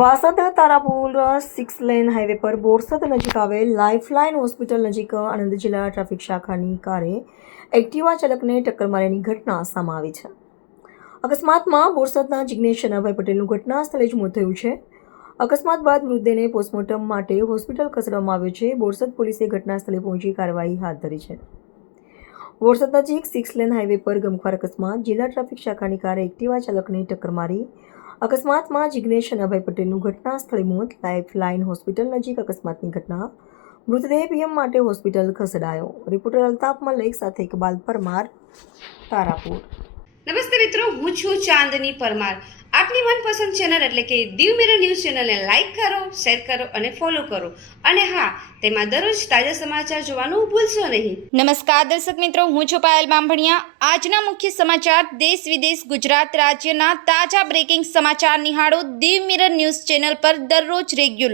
Vasad Tarapur 6 lane highway પર બોરસદ નજીક આવેલ લાઇફલાઇન હોસ્પિટલ નજીક આણંદ જિલ્લા ટ્રાફિક શાખાની કારે એક્ટિવા ચાલકને ટક્કર માર્યાની ઘટના સામે આવી છે. અકસ્માતમાં બોરસદના જિગ્નેશ શનાભાઈ પટેલનું ઘટના સ્થળે જ મોત થયું છે. અકસ્માત બાદ મૃતદેહને પોસ્ટમોર્ટમ માટે હોસ્પિટલ ખસેડવામાં આવ્યો છે. બોરસદ પોલીસે ઘટના સ્થળે પહોંચી કાર્યવાહી હાથ ધરી છે. બોરસદ નજીક 6 લેન હાઈવે પર ગમખ્વાર અકસ્માત. જિલ્લા ટ્રાફિક શાખાની કારે એક્ટિવા ચાલકને ટક્કર મારી. અકસ્માતમાં જિગ્નેશ શનાભાઈ પટેલનું ઘટના સ્થળે મોત. લાઇફલાઇન હોસ્પિટલ નજીક અકસ્માતની ઘટના. મૃતદેહ પીએમ માટે હોસ્પિટલ ખસેડાયો. રિપોર્ટર અલ્તાફ મલિક સાથે ઇકબાલ પરમાર, તારાપુર. નમસ્તે મિત્રો, હું છું ચાંદની પરમાર. આપની મનપસંદ ચેનલ એટલે કે દીવ મિરર ન્યૂઝ ચેનલને લાઈક કરો, શેર કરો અને ફોલો કરો. અને હા, તેમાં દરરોજ તાજા સમાચાર જોવાનું ભૂલશો નહીં. નમસ્કાર દર્શક મિત્રો, હું છું પાયલ બામભણિયા. આજના મુખ્ય સમાચાર દેશ વિદેશ ગુજરાત રાજ્યના તાજા બ્રેકિંગ સમાચાર નિહાળો દીવ મિરર ન્યૂઝ ચેનલ પર દરરોજ રેગ્યુલર.